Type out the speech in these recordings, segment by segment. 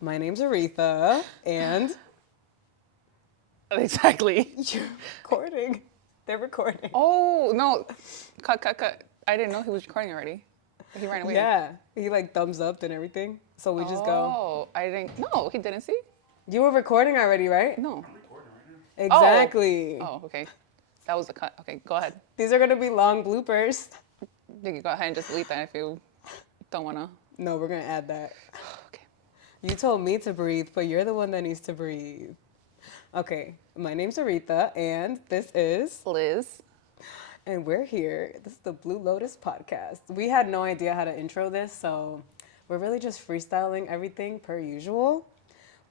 My name's Aretha, and Exactly. you're recording. They're recording. Oh, no. Cut. I didn't know he was recording already. He ran away. Yeah, he like thumbs up and everything. So we just go. Oh, I didn't. No, he didn't see? You were recording already, right? No. Oh. Exactly. Oh, okay. That was a cut. Okay, go ahead. These are gonna be long bloopers. You can go ahead and just delete that if you don't want to. No, we're gonna add that. Okay. You told me to breathe, but you're the one that needs to breathe. Okay, my name's Aretha, and this is, Liz. and we're here. This is the Blue Lotus podcast. We had no idea how to intro this, so we're really just freestyling everything per usual.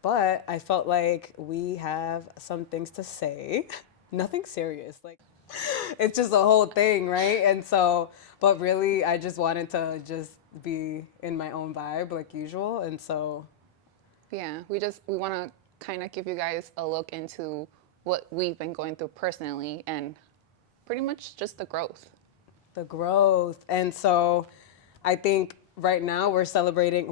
But I felt like we have some things to say. Nothing serious. Like, it's just a whole thing, right? And so, but really, I just wanted to just be in my own vibe like usual. And so, Yeah, we want to kind of give you guys a look into what we've been going through personally and pretty much just the growth. the growth. And so, I think right now we're celebrating.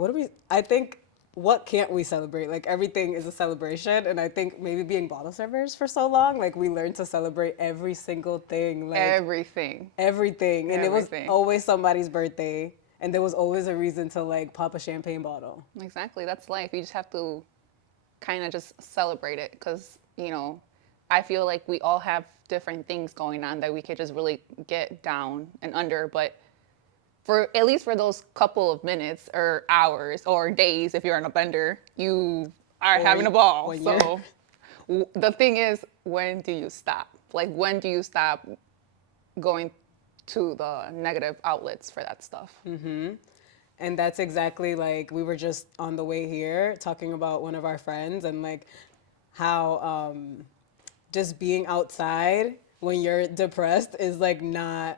I think, what can't we celebrate? Like, everything is a celebration. And I think maybe being bottle servers for so long, like, we learned to celebrate every single thing. Like, Everything. everything. And it was Everything. always somebody's birthday. And there was always a reason to, like, pop a champagne bottle. Exactly. That's life. You just have to kind of just celebrate it because, I feel like we all have different things going on that we could just really get down and under. But for at least for those couple of minutes or hours or days, if you're on a bender, you are Or having a ball. when So the thing is, when do you stop? Like, when do you stop going to the negative outlets for that stuff? And that's exactly like we were just on the way here talking about one of our friends and like how just being outside when you're depressed is like not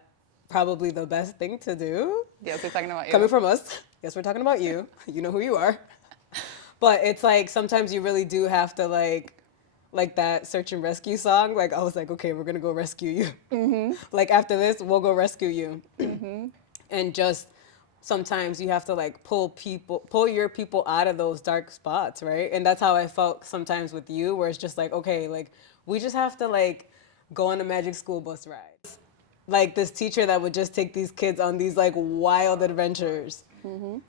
probably the best thing to do. Yes, we're talking about you. Coming from us, yes, we're talking about you. You know who you are. But it's like sometimes you really do have to like that search and rescue song. Like I was like, okay, we're gonna go rescue you. Like after this, we'll go rescue you. And just sometimes you have to like pull your people out of those dark spots, right? And that's how I felt sometimes with you, where it's just like, okay, like we just have to like go on a magic school bus ride. Like this teacher that would just take these kids on these like wild adventures.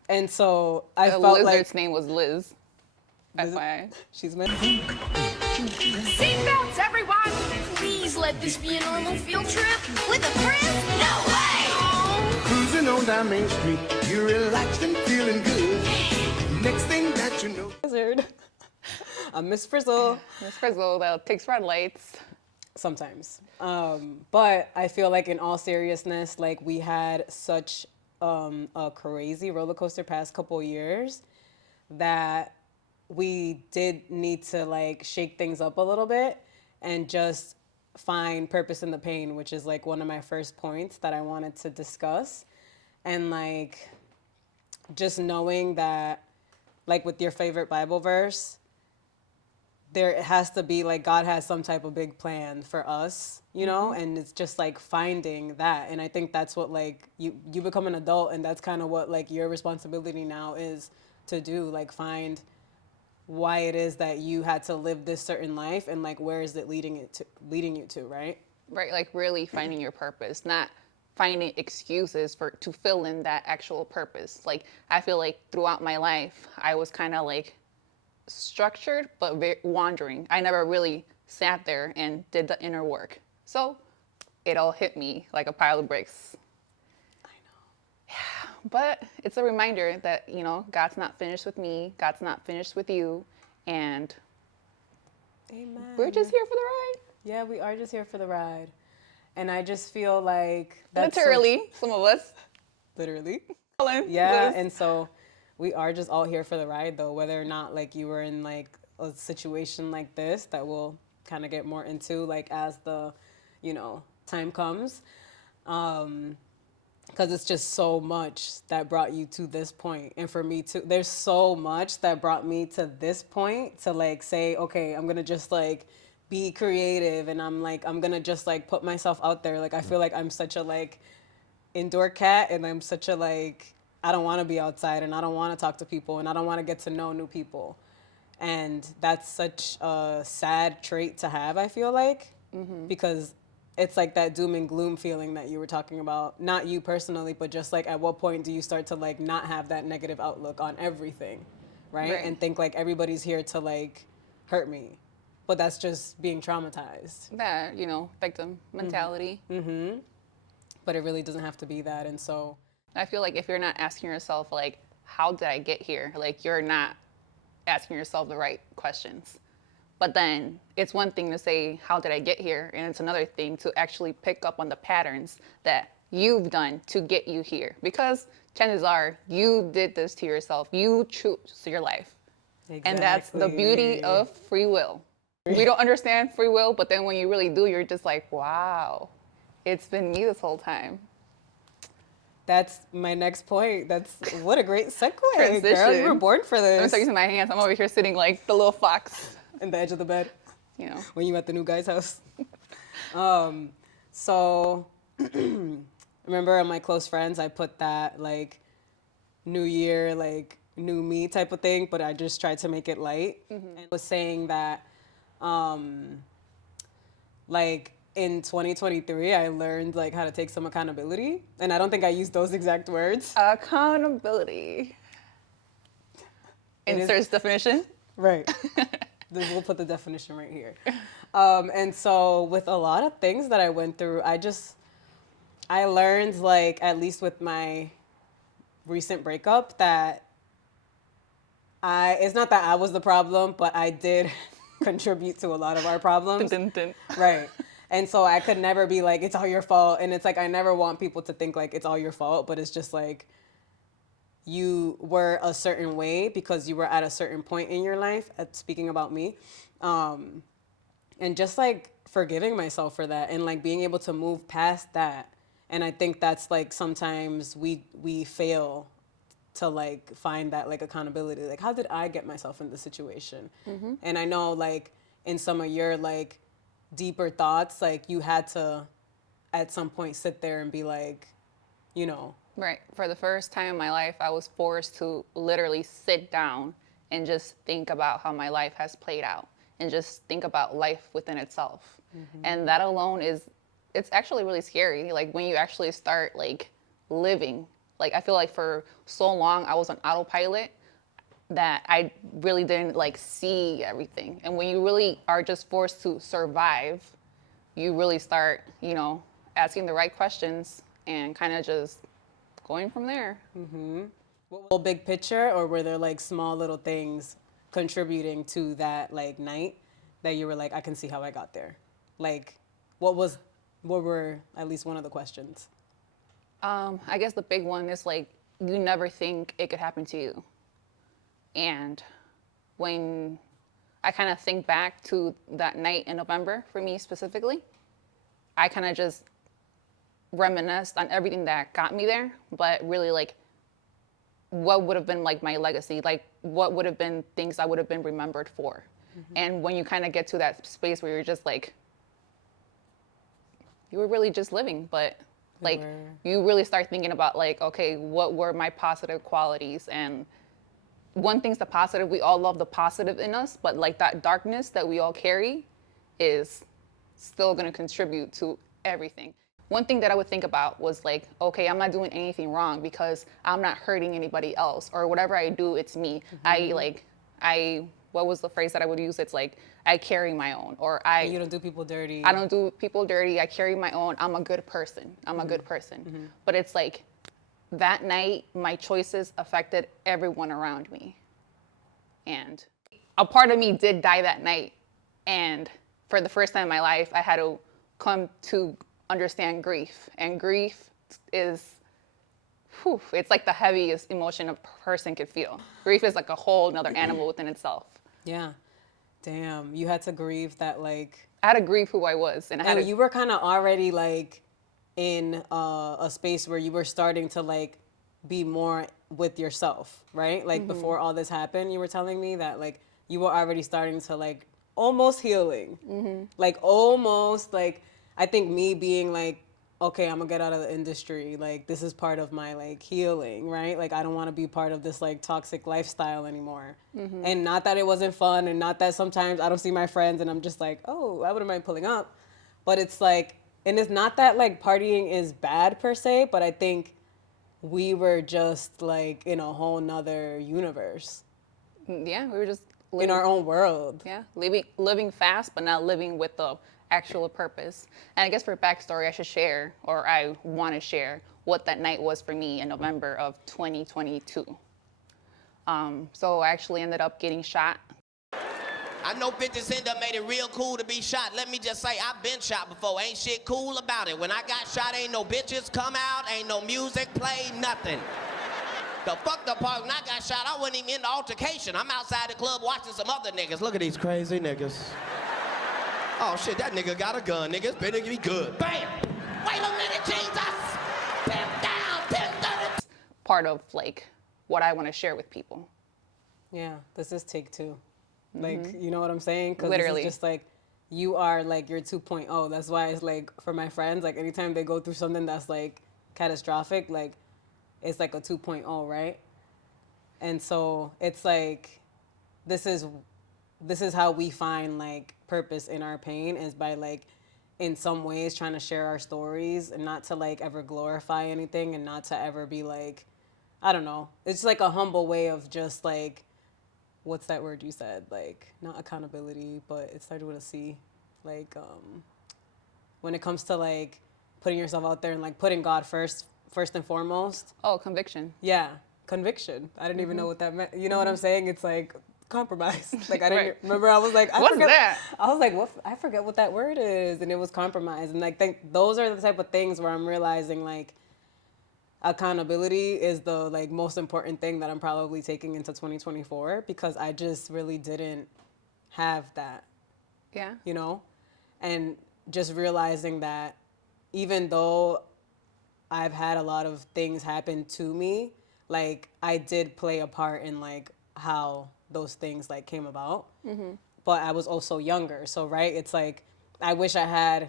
And so I The felt lizard's like name was Liz. FYI. she's meant. Seatbelts, everyone! Please let this be a normal field trip. With a friend? No way! Cruising on down Main Street, you're relaxed and feeling good. Next thing that you know, Wizard. I'm Miss Frizzle. Miss Frizzle that takes red lights. Sometimes. But I feel like in all seriousness, like we had such a crazy roller coaster past couple years that we did need to like shake things up a little bit and just find purpose in the pain, which is like one of my first points that I wanted to discuss. And like just knowing that like with your favorite Bible verse, there has to be like God has some type of big plan for us, you know, and it's just like finding that. And I think that's what like you become an adult, and that's kind of what like your responsibility now is to do, like find why it is that you had to live this certain life and like where is it leading you to, right? Right, like really finding your purpose, not finding excuses to fill in that actual purpose. Like I feel like throughout my life, I was kind of like structured but very wandering. I never really sat there and did the inner work. So it all hit me like a pile of bricks. I know. Yeah, but it's a reminder that, God's not finished with me, God's not finished with you, and Amen. we're just here for the ride. Yeah, we are just here for the ride. And I just feel like that's Literally, some of us. literally. Yeah, And so we are just all here for the ride, though, whether or not like you were in like a situation like this that we'll kind of get more into like as the, time comes. Because it's just so much that brought you to this point. And for me too, there's so much that brought me to this point to like say, okay, I'm going to just like be creative, and I'm going to just like put myself out there. Like I feel like I'm such a like indoor cat, and I'm such a like I don't want to be outside and I don't want to talk to people and I don't want to get to know new people. And that's such a sad trait to have, I feel like, because it's like that doom and gloom feeling that you were talking about. Not you personally, but just like at what point do you start to like not have that negative outlook on everything, right? And think like everybody's here to like hurt me. But that's just being traumatized. That, victim mentality. But it really doesn't have to be that. And so I feel like if you're not asking yourself, like, how did I get here? Like, you're not asking yourself the right questions. But then it's one thing to say, how did I get here? And it's another thing to actually pick up on the patterns that you've done to get you here. Because chances are you did this to yourself. You choose your life. exactly. And that's the beauty of free will. We don't understand free will, but then when you really do, you're just like, wow, it's been me this whole time. That's my next point. That's what a great segue, girl. You Transition. were born for I'm this. using my hands. I'm over here sitting like the little fox, In the edge of the bed you know. when you at the new guy's house. So remember on my close friends, I put that like new year, like new me type of thing, but I just tried to make it light. And was saying that like in 2023, I learned like how to take some accountability. And I don't think I used those exact words. Accountability. It is- Inserts definition. Right. We'll put the definition right here. And so with a lot of things that I went through, I learned like, at least with my recent breakup, that it's not that I was the problem, but I did contribute to a lot of our problems. Dun, dun, dun. Right. And so I could never be like, it's all your fault. And it's like, I never want people to think like it's all your fault, but it's just like, you were a certain way because you were at a certain point in your life, speaking about me. And just like forgiving myself for that and like being able to move past that. And I think that's like sometimes we fail to like find that like accountability. Like, how did I get myself in this situation? And I know like in some of your like deeper thoughts, like you had to at some point sit there and be like, Right. For the first time in my life, I was forced to literally sit down and just think about how my life has played out and just think about life within itself. And that alone it's actually really scary. Like when you actually start like living, like I feel like for so long I was on autopilot that I really didn't like see everything. And when you really are just forced to survive, you really start, asking the right questions and kind of just going from there. Well, big picture, or were there like small little things contributing to that like night that you were like, I can see how I got there? Like, what were at least one of the questions? I guess the big one is like, you never think it could happen to you. And when I kind of think back to that night in November, for me specifically, I kind of just reminisced on everything that got me there, but really like what would have been like my legacy, like what would have been things I would have been remembered for. And when you kind of get to that space where you're just like, you were really just living, but like you really start thinking about like, okay, what were my positive qualities? And one thing's the positive, we all love the positive in us, but like that darkness that we all carry is still going to contribute to everything. One thing that I would think about was like, okay, I'm not doing anything wrong because I'm not hurting anybody else, or whatever I do, it's me. What was the phrase that I would use? It's like, I carry my own, or You don't do people dirty. I don't do people dirty. I carry my own. I'm a good person. I'm a good person. But it's like that night, my choices affected everyone around me. And a part of me did die that night. And for the first time in my life, I had to come to understand grief. And grief is, it's like the heaviest emotion a person could feel. Grief is like a whole another animal within itself. Yeah. Damn. You had to grieve that like. I had to grieve who I was. And You were kind of already like in a space where you were starting to like be more with yourself, right? Like before all this happened, you were telling me that like you were already starting to like almost healing. Like almost like, I think me being like okay, I'm gonna get out of the industry. Like, this is part of my like healing, right? Like, I don't want to be part of this like toxic lifestyle anymore. And not that it wasn't fun, and not that sometimes I don't see my friends and I'm just like, oh, I wouldn't mind pulling up. But it's like, and it's not that like partying is bad per se, but I think we were just like in a whole nother universe, Yeah, we were just in living, our own world. yeah, living fast, but not living with the actual purpose. And I guess for backstory, I should share, or I want to share, what that night was for me in November of 2022. So I actually ended up getting shot. I know 50 Cent done made it real cool to be shot. Let me just say, I've been shot before. Ain't shit cool about it. When I got shot, ain't no bitches come out, ain't no music play, nothing. The fucked up part, when I got shot, I wasn't even in the altercation. I'm outside the club watching some other niggas. Look at these crazy niggas. Oh shit, that nigga got a gun, niggas better be good. Bam! Wait a minute, Jesus! Pimp down, pimp down. Part of like what I want to share with people. Yeah, this is take two. Like, you know what I'm saying? Because Literally. this is just like, you are like your 2.0. That's why it's like, for my friends, like anytime they go through something that's like catastrophic, like it's like a 2.0, right? And so it's like, this is how we find like purpose in our pain, is by like in some ways trying to share our stories, and not to like ever glorify anything, and not to ever be like, I don't know. It's like a humble way of just like, what's that word you said? Like, not accountability, but it started with a C. Like, when it comes to like putting yourself out there and like putting God first and foremost. Oh, conviction. Yeah, conviction. I didn't even know what that meant. You know what I'm saying? It's like compromise. Like, I didn't Right. remember. I was like, I What's forget. that? I was like, what? I forget what that word is, and it was compromise. And like, think those are the type of things where I'm realizing like, accountability is the like most important thing that I'm probably taking into 2024, because I just really didn't have that, Yeah. you know? And just realizing that even though I've had a lot of things happen to me, like I did play a part in like how those things like came about. But I was also younger. So, right, it's like, I wish I had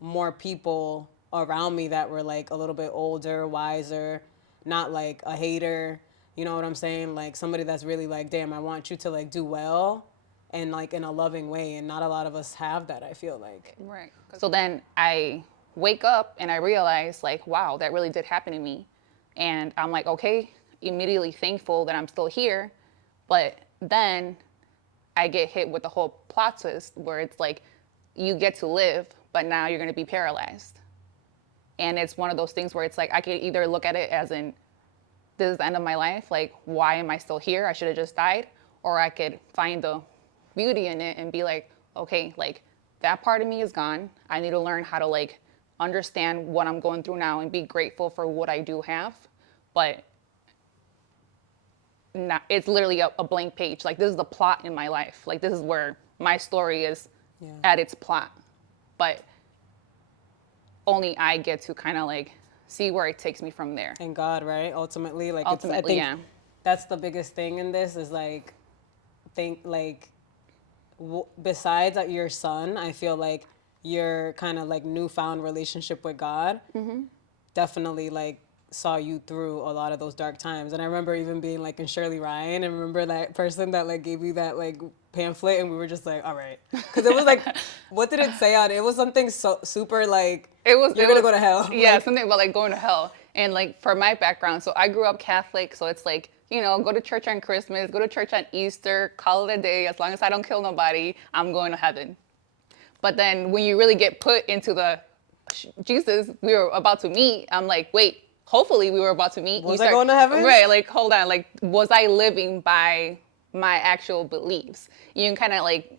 more people around me that were like a little bit older, wiser, not like a hater. You know what I'm saying? Like somebody that's really like, damn, I want you to like do well, and like in a loving way. And not a lot of us have that, I feel like. Right. So then I wake up and I realize like, wow, that really did happen to me. And I'm like, okay, immediately thankful that I'm still here. But then I get hit with the whole plot twist where it's like, you get to live, but now you're going to be paralyzed. And it's one of those things where it's like, I could either look at it as in, this is the end of my life. Like, why am I still here? I should have just died. Or I could find the beauty in it and be like, okay, like that part of me is gone. I need to learn how to like understand what I'm going through now and be grateful for what I do have. But not, it's literally a blank page. Like, this is the plot in my life. Like, this is where my story is at its plot. But only I get to kind of like see where it takes me from there. And God, right? Ultimately, like, Ultimately, I think yeah. that's the biggest thing in this, is like, think like, besides your son, I feel like your kind of like newfound relationship with God definitely like saw you through a lot of those dark times. And I remember even being like in Shirley Ryan, and remember that person that like gave you that like pamphlet, and we were just like, all right, because it was like, what did it say on it? It was something so super like, you're gonna go to hell. Yeah, Like, something about like going to hell. And like for my background, so I grew up Catholic, so it's like, you know, go to church on Christmas, go to church on Easter, call it a day. As long as I don't kill nobody, I'm going to heaven. But then when you really get put into the Jesus we were about to meet, I'm like, wait, hopefully we were about to meet. Was I going to heaven? Right, like hold on, like was I living by my actual beliefs? You can kind of like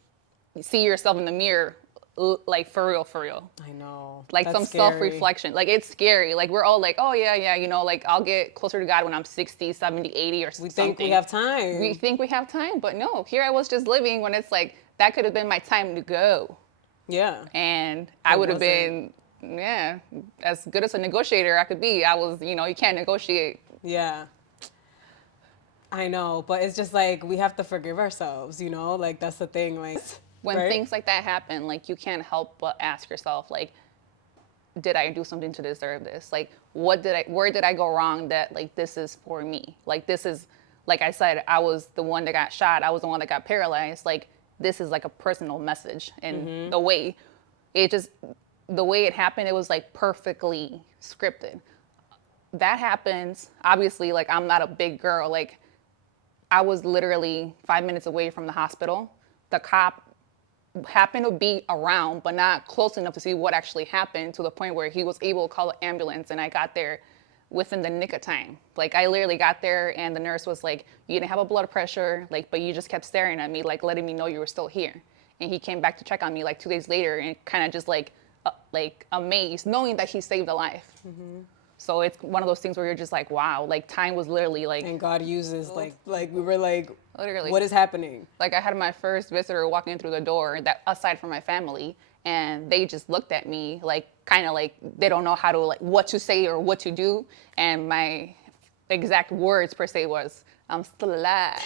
see yourself in the mirror, like for real. I know. Like That's some scary. self-reflection. Like it's scary. Like we're all like, oh yeah, you know, like I'll get closer to God when I'm 60, 70, 80 or something. We think we have time. We think we have time, but no, here I was just living when it's like, that could have been my time to go. Yeah. And I would have wasn't. been, yeah, as good as a negotiator I could be. I was, you know, you can't negotiate. Yeah. I know, but it's just like, we have to forgive ourselves, you know? Like, that's the thing, like, When right? things like that happen, like you can't help but ask yourself, like, did I do something to deserve this? Like, where did I go wrong that, like, this is for me? Like, this is, like I said, I was the one that got shot. I was the one that got paralyzed. Like, this is like a personal message. And the way it happened, it was like perfectly scripted. That happens, obviously, like, I'm not a big girl. Like, I was literally 5 minutes away from the hospital. The cop happened to be around, but not close enough to see what actually happened, to the point where he was able to call an ambulance, and I got there within the nick of time. Like, I literally got there, and the nurse was like, you didn't have a blood pressure, like, but you just kept staring at me, like, letting me know you were still here. And he came back to check on me like 2 days later, and kind of just like amazed, knowing that he saved a life. So it's one of those things where you're just like, wow, like, time was literally like. And God uses, like we were like, Literally. what is happening? Like, I had my first visitor walking in through the door, that aside from my family, and they just looked at me like, kind of like they don't know how to, like, what to say or what to do. And my exact words per se was, I'm still alive.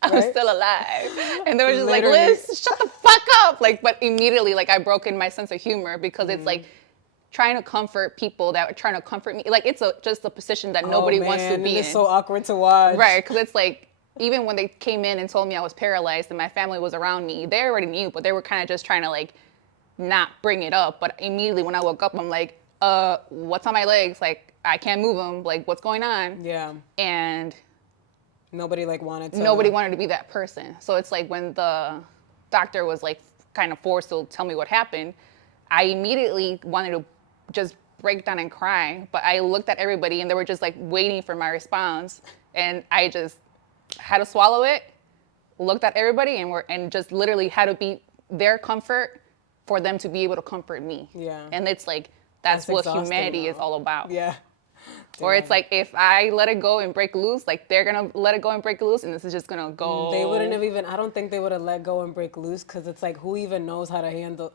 I'm still alive. And they were just Literally. like, Liz, shut the fuck up. Like, but immediately, like, I broke in my sense of humor, because it's like trying to comfort people that are trying to comfort me. Like, it's just a position that nobody wants to be in. It's so awkward to watch. Right, because it's like, even when they came in and told me I was paralyzed and my family was around me, they already knew, but they were kind of just trying to, like, not bring it up. But immediately when I woke up, I'm like, what's on my legs? Like, I can't move them. Like, what's going on? Yeah. And Nobody like wanted to. nobody wanted to be that person. So it's like, when the doctor was like kind of forced to tell me what happened, I immediately wanted to just break down and cry. But I looked at everybody, and they were just like waiting for my response. And I just had to swallow it, looked at everybody, and just literally had to be their comfort for them to be able to comfort me. Yeah. And it's like, that's what exhausting, humanity is though. all about. Yeah. Or it's like, if I let it go and break loose, like, they're gonna let it go and break loose, and this is just gonna go. They wouldn't have even, I don't think they would have let go and break loose, because it's like, who even knows how to handle.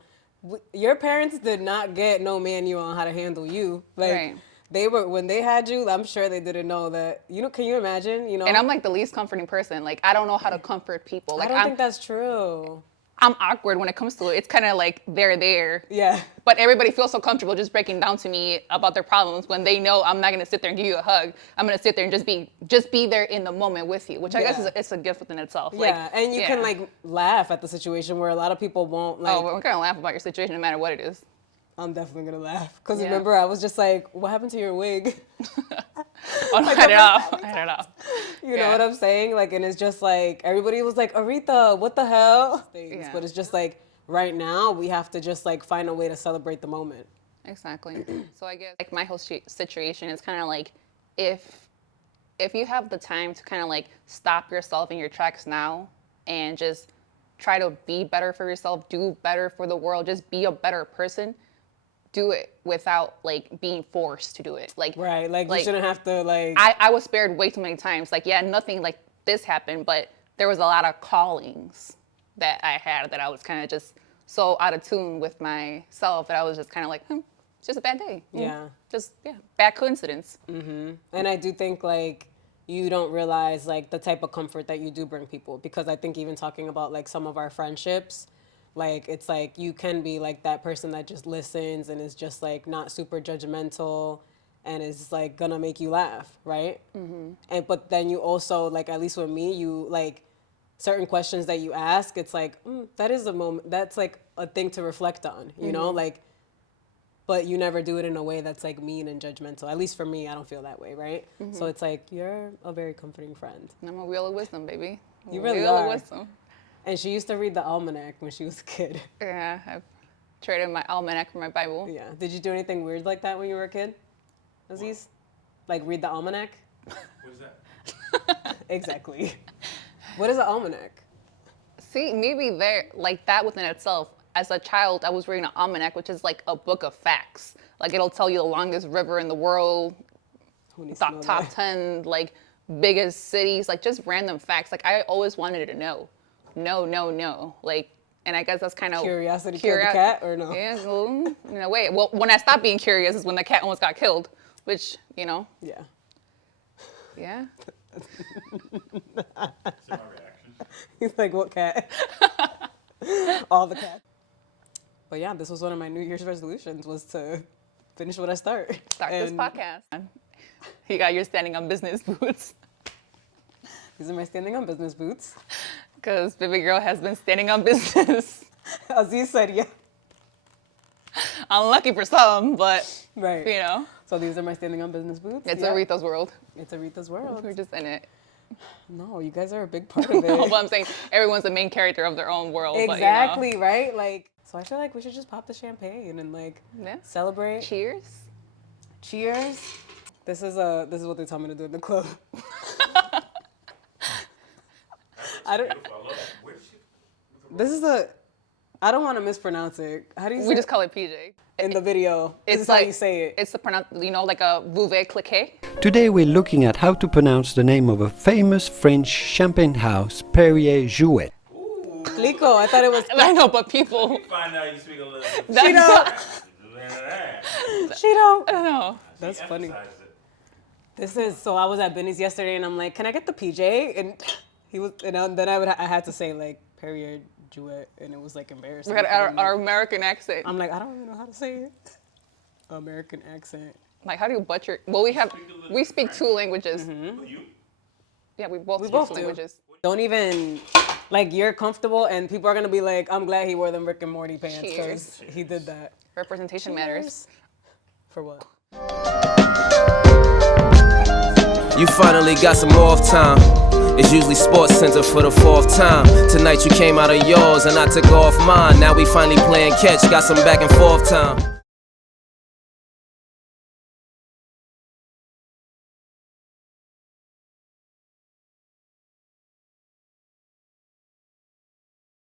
Your parents did not get no manual on how to handle you. Like, Right. they were, when they had you, I'm sure they didn't know that. You know, can you imagine? You know? And I'm like the least comforting person. Like, I don't know how to comfort people. Like, I don't think that's true. I'm awkward when it comes to it. It's kind of like they're there. Yeah. But everybody feels so comfortable just breaking down to me about their problems, when they know I'm not gonna sit there and give you a hug. I'm gonna sit there and just be there in the moment with you, which I guess Yeah. it's a gift within itself. Yeah, and you can like laugh at the situation, where a lot of people won't. Like, Oh, we're gonna laugh about your situation no matter what it is. I'm definitely gonna laugh, because Yeah. remember, I was just like, what happened to your wig? Oh, no, I had it off. I had it off. You know what I'm saying? Like, and it's just like, everybody was like, Aretha, what the hell? Yeah. But it's just like, right now, we have to just like find a way to celebrate the moment. Exactly. So I guess like my whole situation is kind of like, if you have the time to kind of like stop yourself in your tracks now and just try to be better for yourself, do better for the world, just be a better person, do it without like being forced to do it. Like, Right, like you shouldn't have to like. I was spared way too many times. Like, yeah, nothing like this happened, but there was a lot of callings that I had that I was kind of just so out of tune with myself that I was just kind of like, it's just a bad day. Yeah. Just, bad coincidence. And I do think like you don't realize like the type of comfort that you do bring people, because I think even talking about like some of our friendships, like it's like you can be like that person that just listens and is just like not super judgmental and is like gonna make you laugh, right? And but then you also like, at least with me, you like certain questions that you ask, it's like that is a moment, that's like a thing to reflect on, you know, like. But you never do it in a way that's like mean and judgmental. At least for me, I don't feel that way, right? So it's like, you're a very comforting friend. And I'm a wheel of wisdom, baby. You really wheel are. of wisdom. And she used to read the almanac when she was a kid. Yeah, I've traded my almanac for my Bible. Yeah. Did you do anything weird like that when you were a kid, Aziz? Like read the almanac? What is that? Exactly. What is an almanac? See, maybe there, like that within itself. As a child, I was reading an almanac, which is like a book of facts. Like, it'll tell you the longest river in the world, Who needs to know top that? 10, like, biggest cities, like, just random facts. Like, I always wanted to know. No. Like, and I guess that's kind of... Curiosity killed the cat, or no? Yeah, well, in a way. Well, when I stopped being curious is when the cat almost got killed, which, you know, Yeah. yeah. See my reaction. He's like, what cat? All the cats. But yeah, this was one of my New Year's resolutions, was to finish what I start. Start this And podcast. You got your standing on business boots. These are my standing on business boots. Because baby girl has been standing on business. Aziz said, yeah. Unlucky for some, but Right. you know, So these are my standing on business boots. it's Yeah. Aretha's world. It's Aretha's world. We're just in it. No, you guys are a big part of No, it. but I'm saying everyone's the main character of their own world. Exactly, right? Like, so I feel like we should just pop the champagne and like Yeah. celebrate. But, you know, cheers. Cheers. This is what they tell me to do in the club. I don't. Beautiful. I love that. Where did she? This is a. I don't want to mispronounce it. How do you say We just call it PJ. in the video? This It's is like how you say it. It's the like a vouvet cliquet. Today we're looking at how to pronounce the name of a famous French champagne house, Perrier Jouet. Clico. I thought it was. I know, but people. Find out you speak a little. She don't. She don't. I don't know. That's funny. Emphasized it. This is so. I was at Benny's yesterday, and I'm like, "Can I get the PJ?" And he was, and then I had to say like Perrier Jouet, and it was like embarrassing. We had because I'm our like- American accent. I'm like, I don't even know how to say it. American accent. Like, how do you butcher? Well, we speak two languages. But you? Yeah, we both speak both two do. languages. Don't even like you're comfortable, and people are gonna be like, I'm glad he wore them Rick and Morty pants because Cheers. he did that. Representation matters. For what? You finally got some off time. It's usually Sports Center for the fourth time. Tonight you came out of yours and I took off mine. Now we finally playing catch, got some back and forth time.